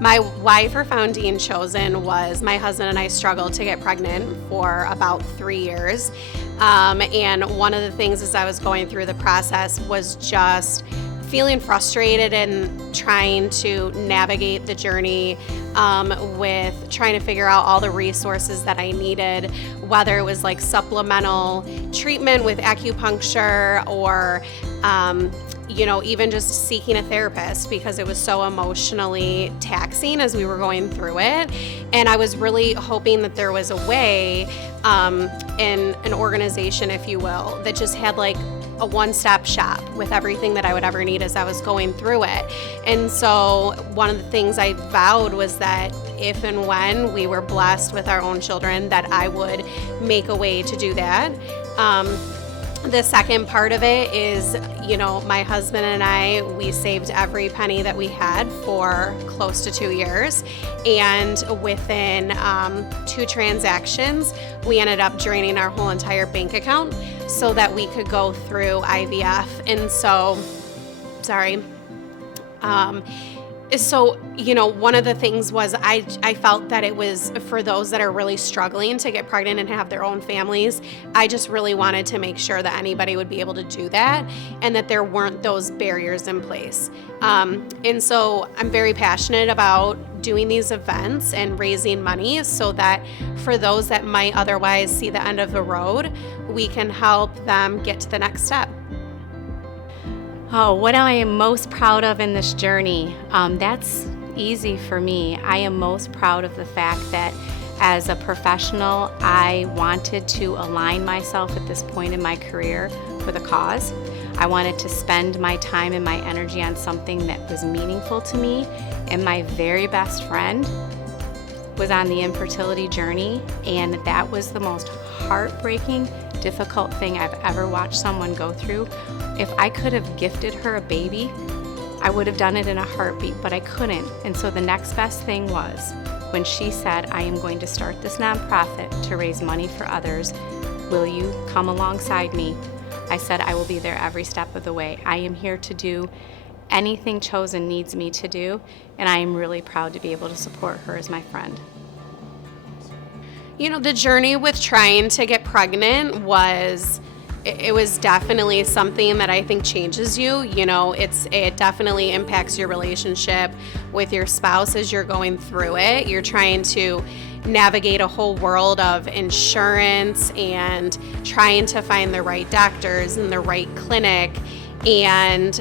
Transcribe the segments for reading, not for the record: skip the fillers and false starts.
My why for founding Chosen was my husband and I struggled to get pregnant for about 3 years. And one of the things as I was going through the process was just feeling frustrated and trying to navigate the journey with trying to figure out all the resources that I needed, whether it was like supplemental treatment with acupuncture or even just seeking a therapist because it was so emotionally taxing as we were going through it. And I was really hoping that there was a way in an organization, if you will, that just had like a one-stop shop with everything that I would ever need as I was going through it. And so one of the things I vowed was that if and when we were blessed with our own children, that I would make a way to do that. The second part of it is, my husband and I, we saved every penny that we had for close to 2 years. And within 2 transactions, we ended up draining our whole entire bank account so that we could go through IVF. And so, one of the things was I felt that it was for those that are really struggling to get pregnant and have their own families. I just really wanted to make sure that anybody would be able to do that and that there weren't those barriers in place. And so I'm very passionate about doing these events and raising money so that for those that might otherwise see the end of the road, we can help them get to the next step. Oh, what I am most proud of in this journey, that's easy for me. I am most proud of the fact that as a professional, I wanted to align myself at this point in my career with a cause. I wanted to spend my time and my energy on something that was meaningful to me, and my very best friend was on the infertility journey, and that was the most heartbreaking, difficult thing I've ever watched someone go through. If I could have gifted her a baby, I would have done it in a heartbeat, but I couldn't. And so the next best thing was when she said, I am going to start this nonprofit to raise money for others. Will you come alongside me? I said, I will be there every step of the way. I am here to do anything Chosen needs me to do, and I am really proud to be able to support her as my friend. The journey with trying to get pregnant was definitely something that I think changes you. It definitely impacts your relationship with your spouse as you're going through it. You're trying to navigate a whole world of insurance and trying to find the right doctors and the right clinic. And,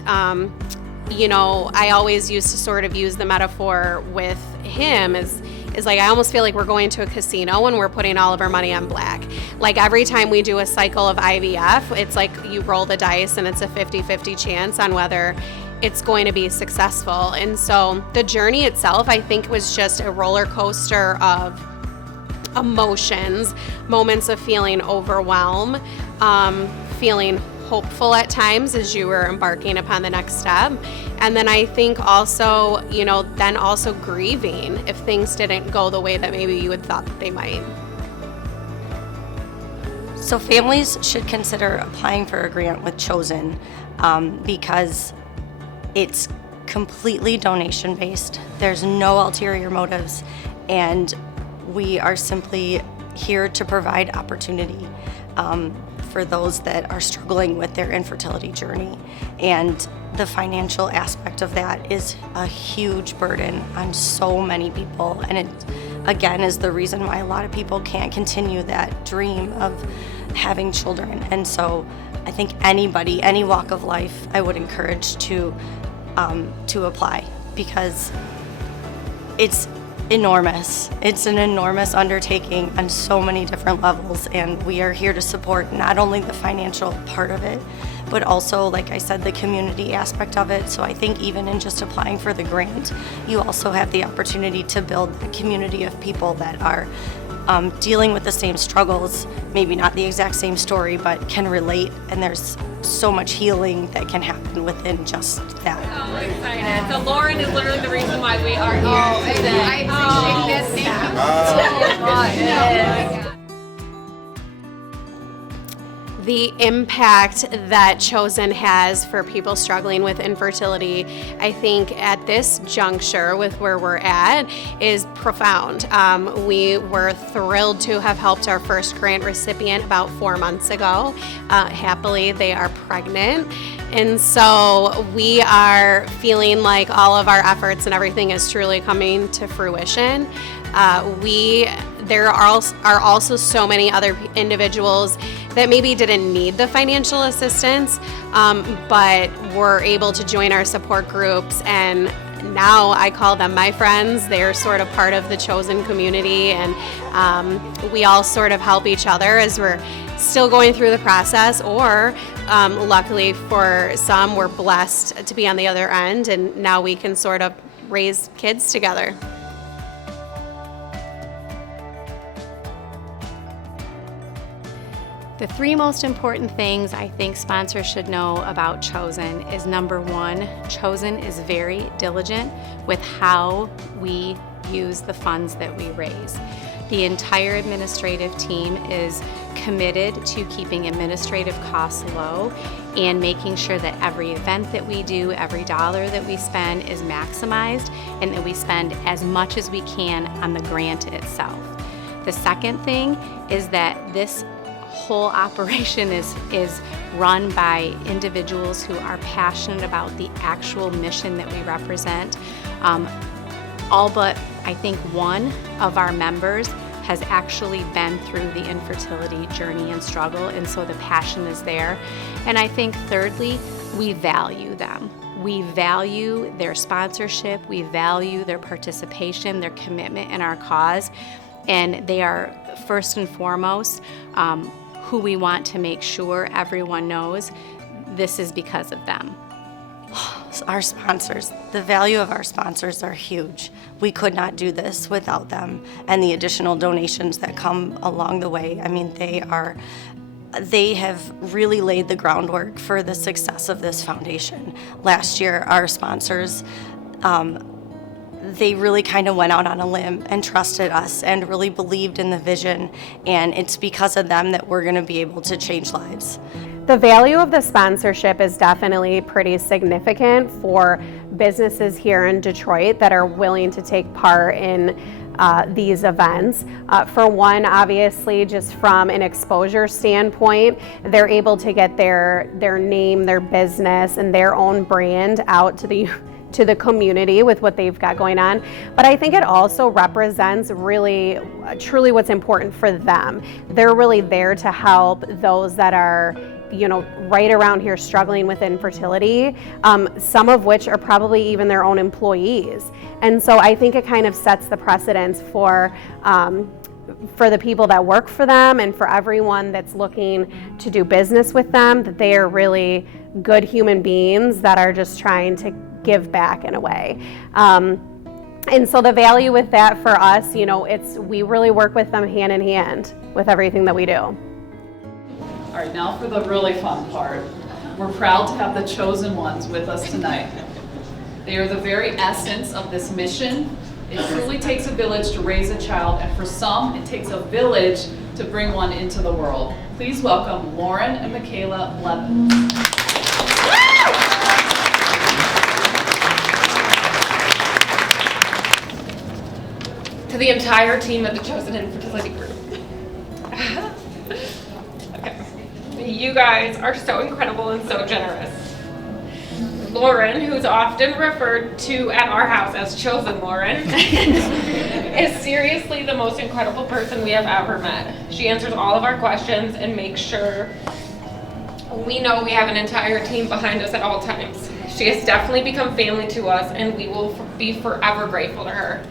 I always used to sort of use the metaphor with him is like I almost feel like we're going to a casino and we're putting all of our money on black. Like every time we do a cycle of IVF, it's like you roll the dice and it's a 50-50 chance on whether it's going to be successful. And so the journey itself, I think, was just a roller coaster of emotions, moments of feeling overwhelmed, feeling hopeful at times as you were embarking upon the next step. And then I think also, then also grieving if things didn't go the way that maybe you had thought that they might. So families should consider applying for a grant with Chosen because it's completely donation-based. There's no ulterior motives, and we are simply here to provide opportunity for those that are struggling with their infertility journey. And the financial aspect of that is a huge burden on so many people. And it, again, is the reason why a lot of people can't continue that dream of having children. And so I think anybody, any walk of life, I would encourage to apply because it's enormous. It's an enormous undertaking on so many different levels, and we are here to support not only the financial part of it, but also, like I said, the community aspect of it. So I think even in just applying for the grant, you also have the opportunity to build a community of people that are dealing with the same struggles, maybe not the exact same story, but can relate, and there's so much healing that can happen within just that. Oh, I'm excited. So Lauren is literally the reason why we are here today. I appreciate this. Thank you so much. the impact that Chosen has for people struggling with infertility, I think at this juncture with where we're at is profound. We were thrilled to have helped our first grant recipient about 4 months ago. Happily, they are pregnant. And so we are feeling like all of our efforts and everything is truly coming to fruition. There are also so many other individuals that maybe didn't need the financial assistance, but were able to join our support groups, and now I call them my friends. They're sort of part of the Chosen community, and we all sort of help each other as we're still going through the process, or luckily for some, we're blessed to be on the other end, and now we can sort of raise kids together. The 3 most important things I think sponsors should know about Chosen is, number 1, Chosen is very diligent with how we use the funds that we raise. The entire administrative team is committed to keeping administrative costs low and making sure that every event that we do, every dollar that we spend is maximized, and that we spend as much as we can on the grant itself. The second thing is that this whole operation is run by individuals who are passionate about the actual mission that we represent. All but I think one of our members has actually been through the infertility journey and struggle, and so the passion is there. And I think thirdly, we value them. We value their sponsorship, we value their participation, their commitment in our cause, and they are first and foremost who we want to make sure everyone knows this is because of them. Our sponsors, the value of our sponsors are huge. We could not do this without them, and the additional donations that come along the way. I mean, they have really laid the groundwork for the success of this foundation. Last year, our sponsors, they really kind of went out on a limb and trusted us and really believed in the vision, and it's because of them that we're going to be able to change lives. The value of the sponsorship is definitely pretty significant for businesses here in Detroit that are willing to take part in these events. For one, obviously, just from an exposure standpoint, they're able to get their name, their business, and their own brand out to the community with what they've got going on. But I think it also represents really, truly what's important for them. They're really there to help those that are, right around here struggling with infertility, some of which are probably even their own employees. And so I think it kind of sets the precedence for the people that work for them and for everyone that's looking to do business with them, that they are really good human beings that are just trying to give back in a way. And so the value with that for us, we really work with them hand in hand with everything that we do. All right, now for the really fun part. We're proud to have the chosen ones with us tonight. They are the very essence of this mission. It truly takes a village to raise a child, and for some, it takes a village to bring one into the world. Please welcome Lauren and Michaela Levin. To the entire team of the Chosen Infertility Group. Okay. You guys are so incredible and so generous. Lauren, who's often referred to at our house as Chosen Lauren, is seriously the most incredible person we have ever met. She answers all of our questions and makes sure we know we have an entire team behind us at all times. She has definitely become family to us, and we will be forever grateful to her.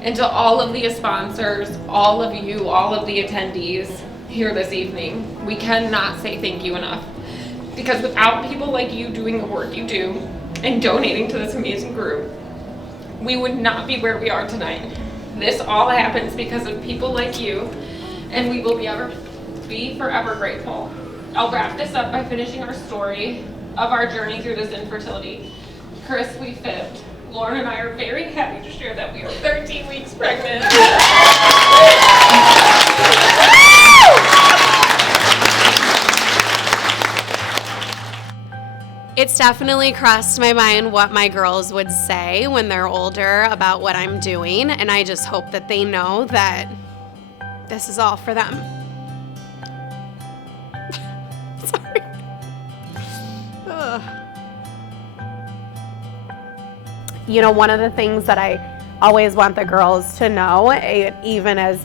And to all of the sponsors, all of you, all of the attendees here this evening, we cannot say thank you enough. Because without people like you doing the work you do and donating to this amazing group, we would not be where we are tonight. This all happens because of people like you, and we will be forever grateful. I'll wrap this up by finishing our story of our journey through this infertility. Chris, we fibbed. Lauren and I are very happy to share that we are 13 weeks pregnant. It's definitely crossed my mind what my girls would say when they're older about what I'm doing, and I just hope that they know that this is all for them. Sorry. Ugh. You know, one of the things that I always want the girls to know, even as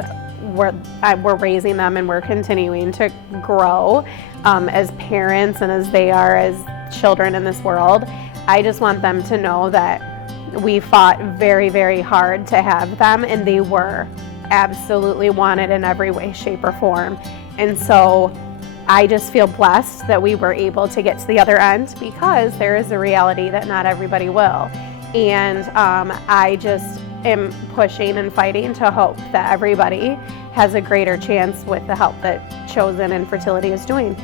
we're raising them and we're continuing to grow as parents and as they are as children in this world, I just want them to know that we fought very, very hard to have them, and they were absolutely wanted in every way, shape, or form. And so I just feel blessed that we were able to get to the other end, because there is a reality that not everybody will. And I just am pushing and fighting to hope that everybody has a greater chance with the help that Chosen Infertility is doing.